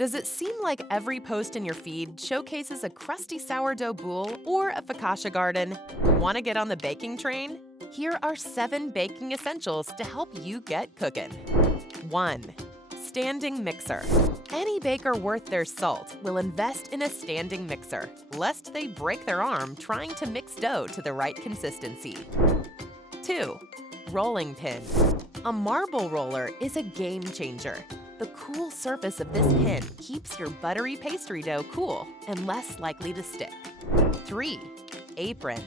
Does it seem like every post in your feed showcases a crusty sourdough boule or a focaccia garden? Want to get on the baking train? Here are 7 baking essentials to help you get cooking. 1. Standing mixer. Any baker worth their salt will invest in a standing mixer, lest they break their arm trying to mix dough to the right consistency. 2. Rolling pin. A marble roller is a game changer. The cool surface of this pin keeps your buttery pastry dough cool and less likely to stick. 3. Apron.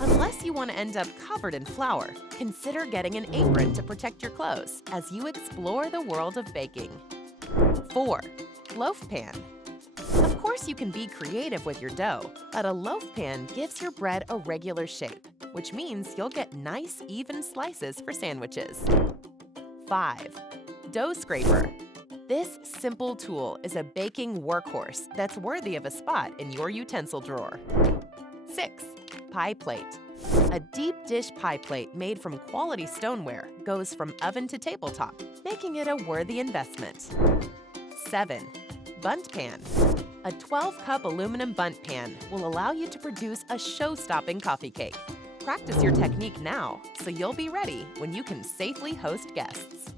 Unless you want to end up covered in flour, consider getting an apron to protect your clothes as you explore the world of baking. 4. Loaf pan. Of course, you can be creative with your dough, but a loaf pan gives your bread a regular shape, which means you'll get nice, even slices for sandwiches. 5. Dough scraper. This simple tool is a baking workhorse that's worthy of a spot in your utensil drawer. 6. Pie plate. A deep dish pie plate made from quality stoneware goes from oven to tabletop, making it a worthy investment. 7. BUNDT pan. A 12-cup aluminum BUNDT pan will allow you to produce a show-stopping coffee cake. Practice your technique now so you'll be ready when you can safely host guests.